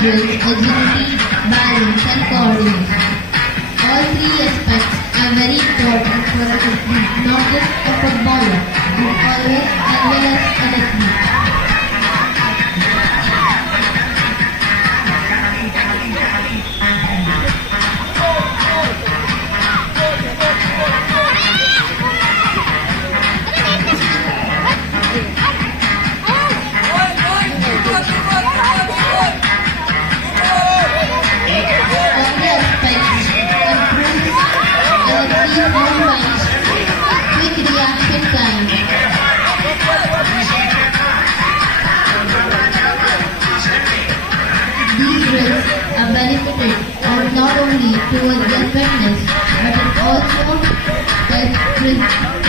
drills agility, balance, and coordination. All three aspects are very important for a athlete, not just a footballer, but always as well as an athlete. Are benefited not only towards their fitness but it also helps